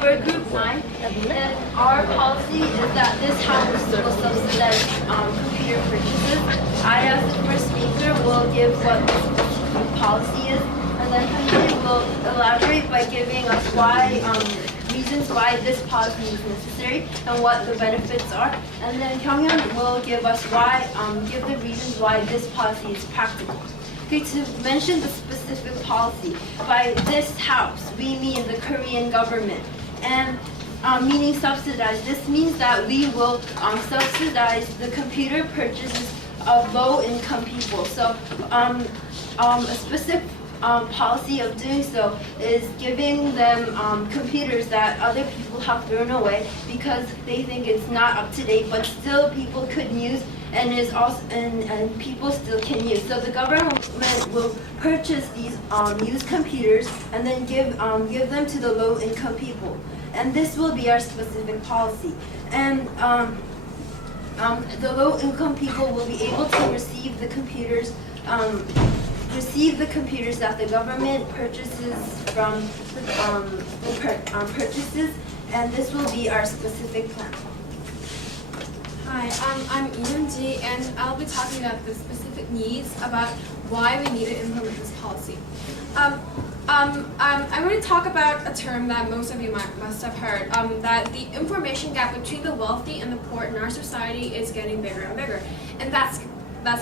We're group 9, and our policy is that this house will subsidize computer purchases. I, as the first speaker, will give what the policy is, and then Henry will elaborate by giving us reasons why this policy is necessary and what the benefits are. And then Kyunghyun will give us give the reasons why this policy is practical. Okay, to mention the specific policy, by this house, we mean the Korean government. And meaning subsidize, this means that we will subsidize the computer purchases of low-income people. So a specific policy of doing so is giving them computers that other people have thrown away because they think it's not up to date, but still people could use and is also and people still can use. So the government will purchase these used computers and then give them to the low-income people, and this will be our specific policy. And the low-income people will be able to receive the computers. That the government purchases from purchases, and this will be our specific plan. Hi, I'm Ji, and I'll be talking about the specific needs about why we need to implement this policy. I'm going to talk about a term that most of you must have heard, that the information gap between the wealthy and the poor in our society is getting bigger and bigger, and that's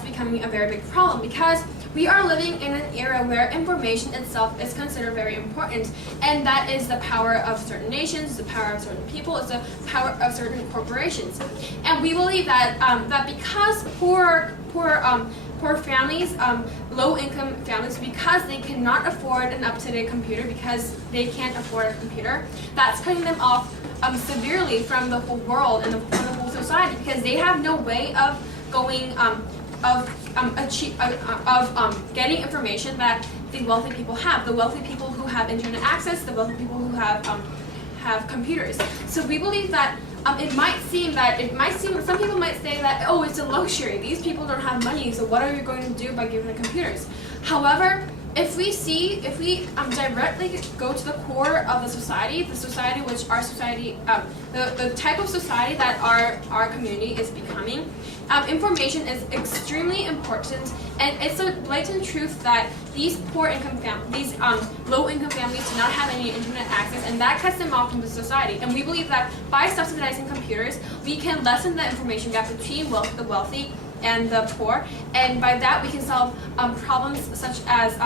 becoming a very big problem because we are living in an era where information itself is considered very important, and that is the power of certain nations, the power of certain people, it's the power of certain corporations. And we believe that because poor families, low-income families, because they cannot afford an up-to-date computer, because they can't afford a computer, that's cutting them off severely from the whole world and from the whole society, because they have no way of going getting information that the wealthy people have. The wealthy people who have internet access, the wealthy people who have computers. So we believe that some people might say that, oh, it's a luxury. These people don't have money, so what are you going to do by giving them computers? However, if we directly go to the core of the society which our society, the type of society that our community is becoming, information is extremely important, and it's a blatant truth that these low-income families do not have any internet access, and that cuts them off from the society. And we believe that by subsidizing computers, we can lessen the information gap between the wealthy and the poor, and by that we can solve problems such as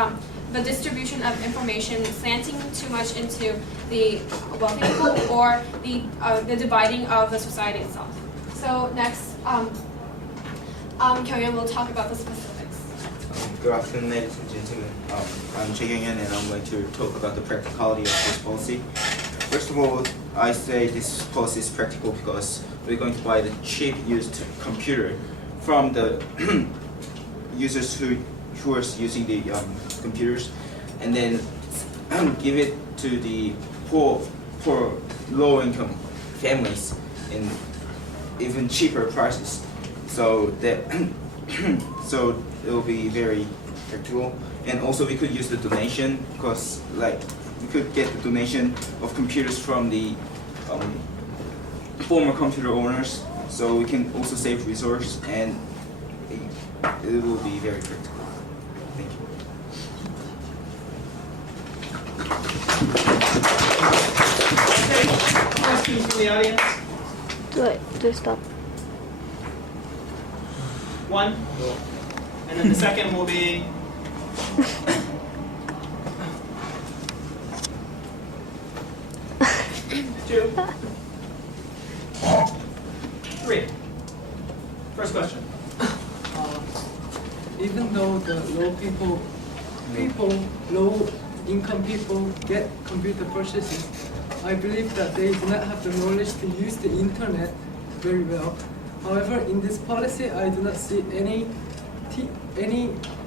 the distribution of information slanting too much into the wealthy people, or the dividing of the society itself. So next, Kyunghyun will talk about the specifics. Good afternoon, ladies and gentlemen. I'm Jae Kyunghyun, and I'm going to talk about the practicality of this policy. First of all, I say this policy is practical because we're going to buy the cheap used computer from the users who are using the computers, and then give it to the poor low-income families in even cheaper prices. So that so it will be very practical, and also we could use the donation, because we could get the donation of computers from the former computer owners, so we can also save resources, and it will be very practical. Thank you. Okay, questions from the audience? Do stop. One, and then the second will be two, three. First question. Even though the low-income people get computer purchases, I believe that they do not have the knowledge to use the internet very well. However, in this policy, I do not see any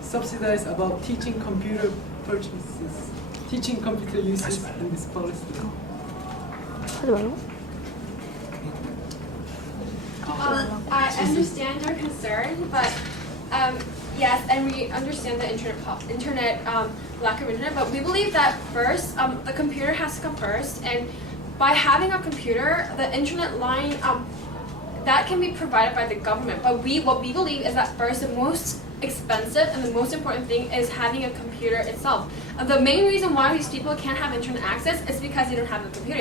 subsidies about teaching computer purchases, teaching computer uses in this policy. I understand your concern, but yes, and we understand the internet lack of internet. But we believe that first, the computer has to come first, and by having a computer, the internet line, that can be provided by the government. But what we believe is that first, the most expensive and the most important thing is having a computer itself. The main reason why these people can't have internet access is because they don't have a computer.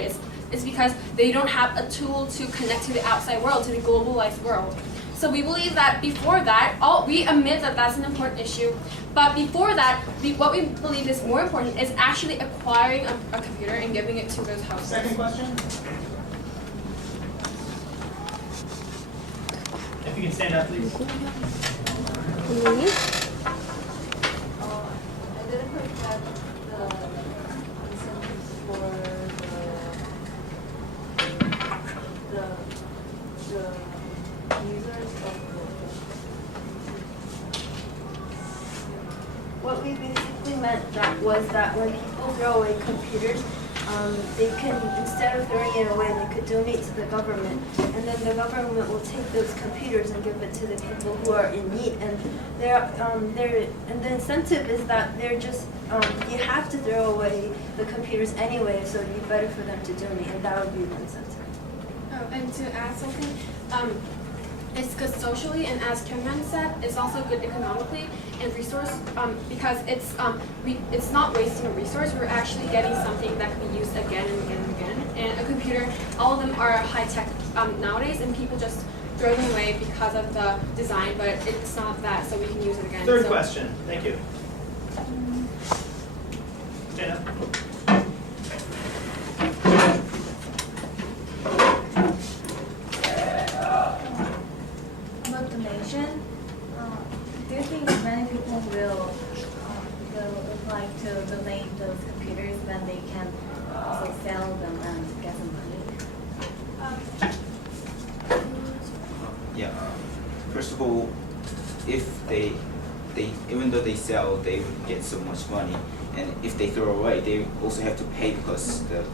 It's because they don't have a tool to connect to the outside world, to the globalized world. So we believe that before that, we admit that that's an important issue, but before that, what we believe is more important is actually acquiring a computer and giving it to those houses. Second question? If you can stand up, please. Me? I didn't forget the incentives for the users of what we basically meant that was that when people throw away computers, they can, instead of throwing it away, they could donate to the government, and then the government will take those computers and give it to the people who are in need. And and the incentive is that they're just you have to throw away the computers anyway, so it'd be better for them to donate, and that would be the incentive. Oh, and to add something, it's good socially, and as Kyunghan said, it's also good economically and resource because it's not wasting a resource. We're actually getting something that can be used again and again and again. And a computer, all of them are high tech nowadays, and people just throw them away because of the design, but it's not that, so we can use it again. Third question. Thank you. Jenna. About donation, do you think many people will like to donate those computers when they can also sell them and get some money? Yeah. First of all, if they even though they sell, they would get so much money, and if they throw away, they also have to pay because the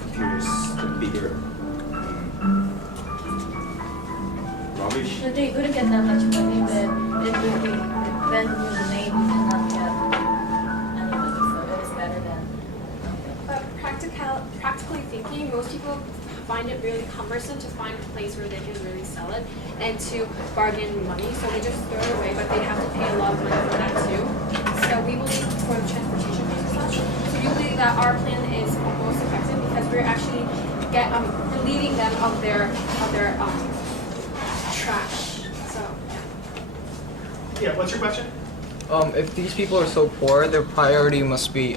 computers the bigger rubbish. But they wouldn't get that much money, but it would be when you donate, you cannot get any money, so it is better than nothing. But practically thinking, most people find it really cumbersome to find a place where they can really sell it and to bargain money, so they just throw it away, but they have to pay a lot of money for that too. So we believe for the transportation fees and such, so we believe that our plan is most effective because we're actually relieving them of their trash. So Yeah, what's your question? If these people are so poor, their priority must be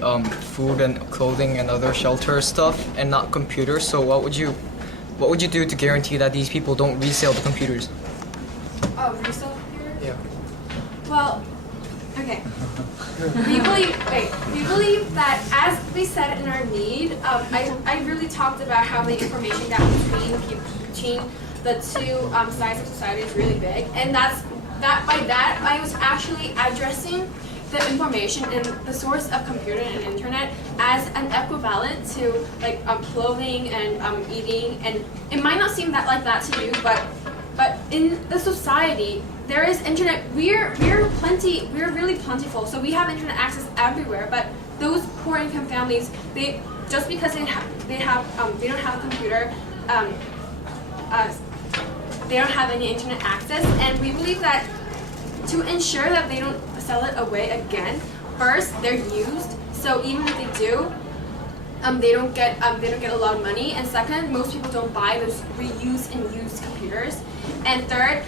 food and clothing and other shelter stuff, and not computers. So what would you do to guarantee that these people don't resell the computers? Oh, resale computers? Yeah. Well, okay. We believe that, as we said in our need, I really talked about how the information gap between the two sides of society is really big, and by that I was actually addressing the information and the source of computer and internet as an equivalent to like clothing and eating, and it might not seem like that to you, but in the society there is internet. We're really plentiful, so we have internet access everywhere. But those poor income families, just because they don't have a computer, they don't have any internet access, and we believe that to ensure that they don't sell it away again, first they're used, so even if they do, they don't get a lot of money, and second, most people don't buy those reused and used computers, and third,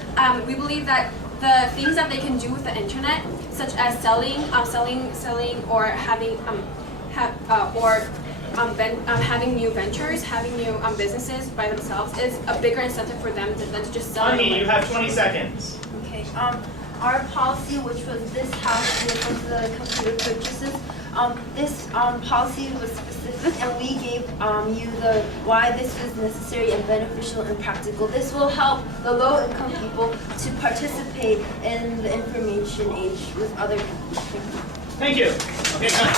we believe that the things that they can do with the internet, such as selling or having having new ventures, having new businesses by themselves is a bigger incentive for them than to just sell. Ani, you have 20 seconds. Okay. Our policy, which was this house, which was the computer purchases, this policy was specific, and we gave you the why this was necessary and beneficial and practical. This will help the low-income people to participate in the information age with other people. Thank you. Okay, done.